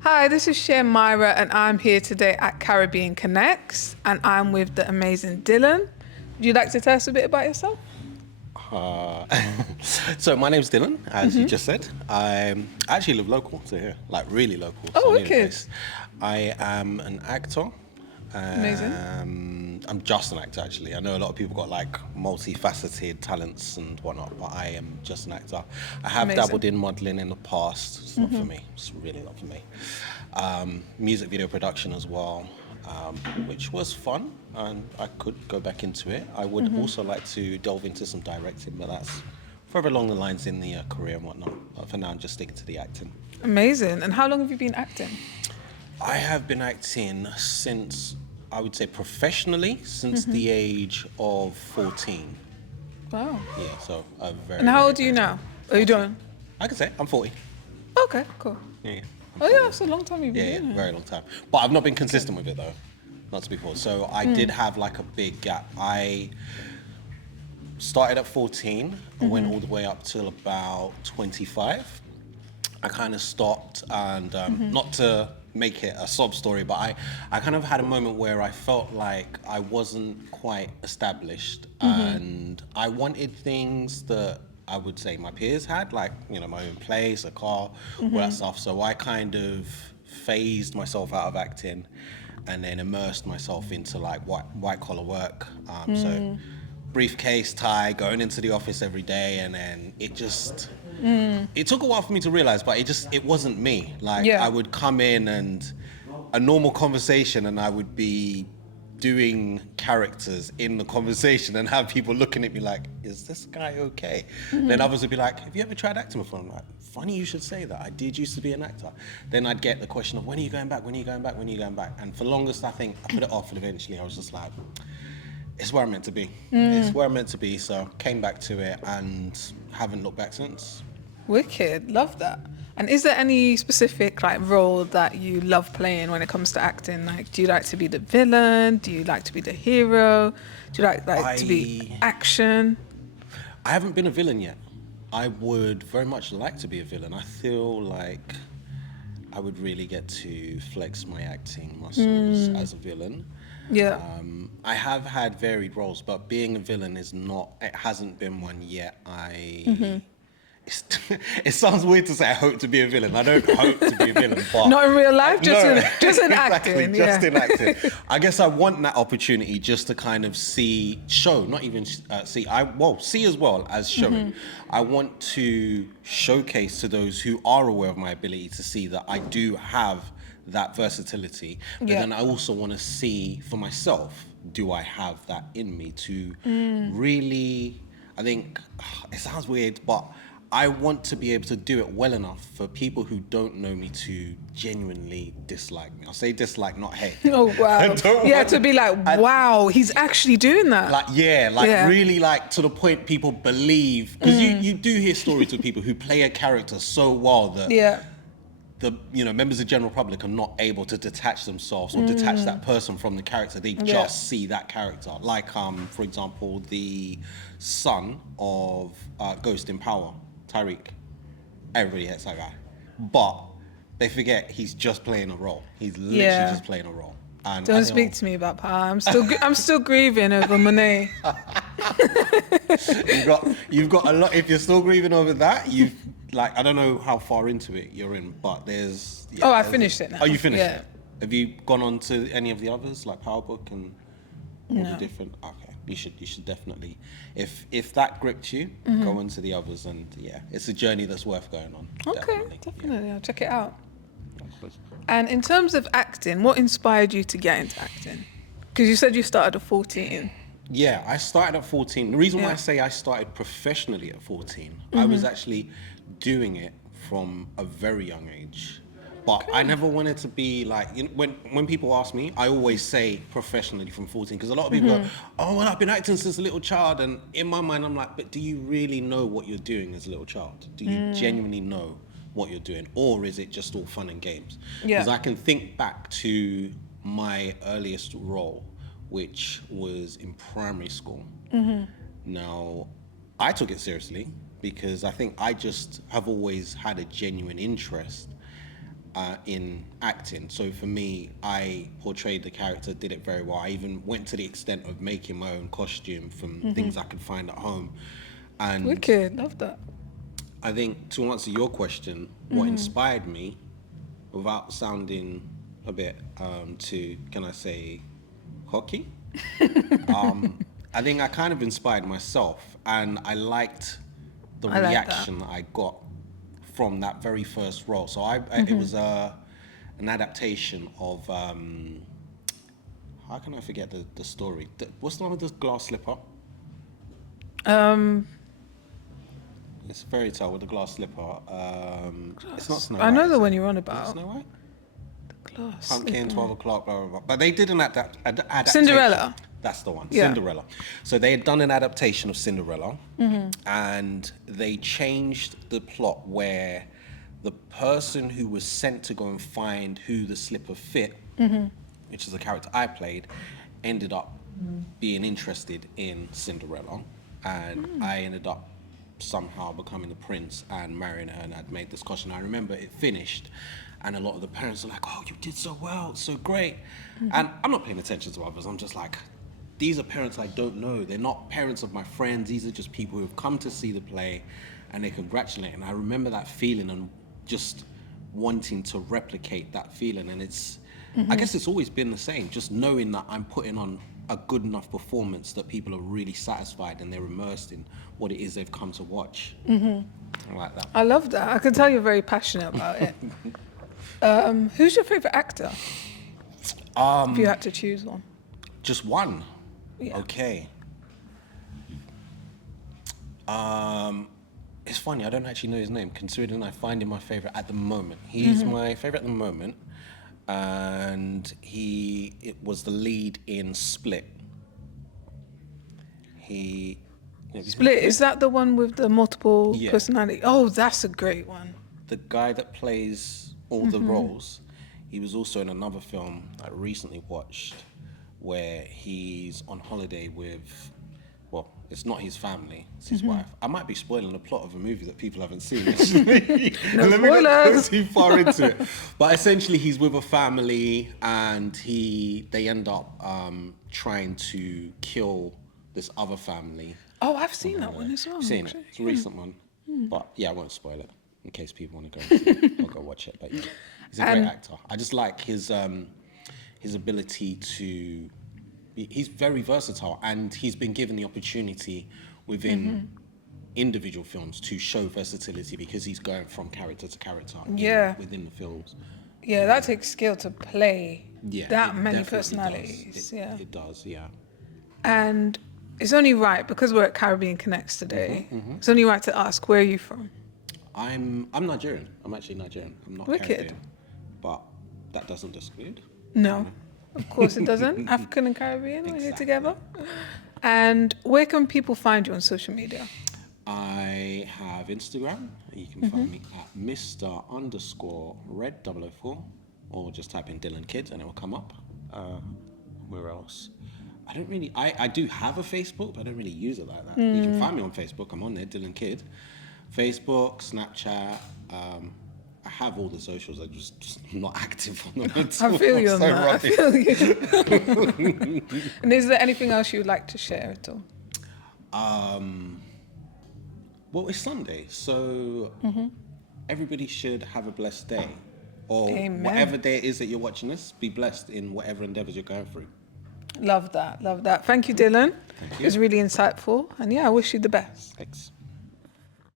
Hi, this is Cher Myra, and I'm here today at Caribbean Connects, and I'm with the amazing Dylan. Would you like to tell us a bit about yourself? Uh, so my name's Dylan, as you just said. I actually live local to here, like really local. So Oh, near the wicked. place. I am an actor. Amazing. I'm just an actor, actually. I know a lot of people got like multifaceted talents and whatnot, but I am just an actor. I have Amazing. dabbled in modeling in the past. It's not for me. It's really not for me. Music video production as well, which was fun, and I could go back into it. I would also like to delve into some directing, but that's further along the lines in the career and whatnot. But for now, I'm just sticking to the acting. Amazing. And how long have you been acting? I have been acting since, I would say professionally, since the age of 14. Wow. Yeah, so a very. And how very old are you now? Are you doing? I can say I'm 40. Okay, cool. Yeah. Oh yeah, it's a long time you've Yeah, been yeah, doing it. very long time. But I've not been consistent with it though. Not to be false. So I did have like a big gap. I started at 14 and went all the way up till about 25. I kind of stopped, and not to make it a sob story, but I kind of had a moment where I felt like I wasn't quite established, and I wanted things that I would say my peers had, like, you know, my own place, a car, all that stuff. So I kind of phased myself out of acting and then immersed myself into like white collar work. So briefcase, tie, going into the office every day, and then it just it took a while for me to realize, but it wasn't me. Like Yeah. I would come in and a normal conversation, and I would be doing characters in the conversation and have people looking at me like, is this guy okay? Then others would be like, have you ever tried acting before? I'm like, funny you should say that. I did used to be an actor. Then I'd get the question of, when are you going back? When are you going back? When are you going back? And for the longest, I think I put it off, and eventually I was just like, it's where I'm meant to be. It's where I'm meant to be. So came back to it and haven't looked back since. Wicked. Love that. And is there any specific like role that you love playing when it comes to acting? Like, do you like to be the villain? Do you like to be the hero? Do you like to be action? I haven't been a villain yet. I would very much like to be a villain. I feel like I would really get to flex my acting muscles as a villain. Yeah. I have had varied roles, but being a villain it hasn't been one yet. It sounds weird to say I hope to be a villain. I don't hope to be a villain, but Not in real life, just no, just in exactly, acting. just Yeah. in acting. I guess I want that opportunity just to kind of see as well as showing. I want to showcase to those who are aware of my ability to see that I do have that versatility, but Yeah. then I also want to see for myself, do I have that in me to really, I think, it sounds weird, but I want to be able to do it well enough for people who don't know me to genuinely dislike me. I'll say dislike, not hate. Oh wow. Yeah, to be like, wow, he's actually doing that. Really like to the point people believe, because you do hear stories of people who play a character so well that Yeah. the members of the general public are not able to detach themselves or detach that person from the character. They just see that character. Like for example, the son of Ghost in Power, Tyreek. Everybody hates that guy, but they forget he's just playing a role. He's literally just playing a role. And Don't speak to me about power. I'm still grieving over Monet. You've got a lot. If you're still grieving over that, I don't know how far into it you're in, but there's. Yeah, I finished it now. Oh, you finished Yeah. it. Have you gone on to any of the others, like Power Book and all the different? Okay, you should definitely. If that gripped you, go on to the others, and yeah, it's a journey that's worth going on. Okay, definitely. Yeah. I'll check it out. And in terms of acting, what inspired you to get into acting? Because you said you started at 14. Yeah, I started at 14. The reason why Yeah. I say I started professionally at 14, I was actually doing it from a very young age. But I never wanted to be like, when people ask me, I always say professionally from 14, because a lot of people go, oh, well, I've been acting since a little child. And in my mind, I'm like, but do you really know what you're doing as a little child? Do you genuinely know what you're doing? Or is it just all fun and games? Yeah. Because I can think back to my earliest role, which was in primary school. Now, I took it seriously because I think I just have always had a genuine interest in acting. So for me, I portrayed the character, did it very well. I even went to the extent of making my own costume from things I could find at home. And Wicked, love that. I think to answer your question, what inspired me, without sounding a bit can I say, cocky? I think I kind of inspired myself, and I liked the reaction that I got from that very first role. So it was an adaptation of how can I forget the story? What's the one with the glass slipper? It's a fairy tale with the glass slipper. It's not Snow White. I know the one you're on about. Is it Snow White? The glass. Pumpkin, 12 o'clock, blah, blah, blah. But they did an adaptation. Cinderella. That's the one, Yeah. Cinderella. So they had done an adaptation of Cinderella, and they changed the plot where the person who was sent to go and find who the slipper fit, which is the character I played, ended up being interested in Cinderella, and I ended up somehow becoming the prince and marrying her, and I'd made this costume. I remember it finished, and a lot of the parents were like, "Oh, you did so well, it's so great." And I'm not paying attention to others. I'm just like, these are parents I don't know. They're not parents of my friends. These are just people who have come to see the play, and they congratulate. And I remember that feeling and just wanting to replicate that feeling. And it's, I guess it's always been the same, just knowing that I'm putting on a good enough performance that people are really satisfied and they're immersed in what it is they've come to watch. I like that. I love that. I can tell you're very passionate about it. Who's your favourite actor? If you had to choose one. Just one? Yeah. Okay. It's funny, I don't actually know his name, considering I find him my favourite at the moment. He's my favourite at the moment, and it was the lead in Split. Split, is that the one with the multiple Yeah. personality? Oh, that's a great one. The guy that plays all the roles, he was also in another film I recently watched where he's on holiday with, well, it's not his family, it's his wife. I might be spoiling the plot of a movie that people haven't seen, actually. No Let me not go spoilers. too far into it. But essentially, he's with a family, and they end up trying to kill this other family. Oh, I've seen that one as well. I've seen it. actually. It's a recent one. But yeah, I won't spoil it in case people want to go see it. I'll go watch it. But yeah, he's a great actor. I just like his ability to. He's very versatile, and he's been given the opportunity within individual films to show versatility because he's going from character to character within the films. Yeah, that takes skill to play that it many definitely personalities. does. Yeah. It does, yeah. And it's only right, because we're at Caribbean Connects today, it's only right to ask, where are you from? I'm Nigerian. I'm actually Nigerian. I'm not Wicked. Caribbean. But that doesn't exclude. No, of course it doesn't. African and Caribbean, we're here Exactly. together. And where can people find you on social media? I have Instagram. You can find me at Mr_Red004, or just type in Dillan Kids and it will come up. Where else? I don't really. I do have a Facebook, but I don't really use it like that. You can find me on Facebook. I'm on there, Dillan Kid. Facebook, Snapchat. I have all the socials. I'm just not active on them. At all. I feel you on So that. I rubbish. feel you. And is there anything else you'd like to share at all? Well, it's Sunday, so everybody should have a blessed day. Or Amen. whatever day it is that you're watching this, be blessed in whatever endeavors you're going through. Love that, love that. Thank you, Dylan. Thank you. It was really insightful. And yeah, I wish you the best. Thanks.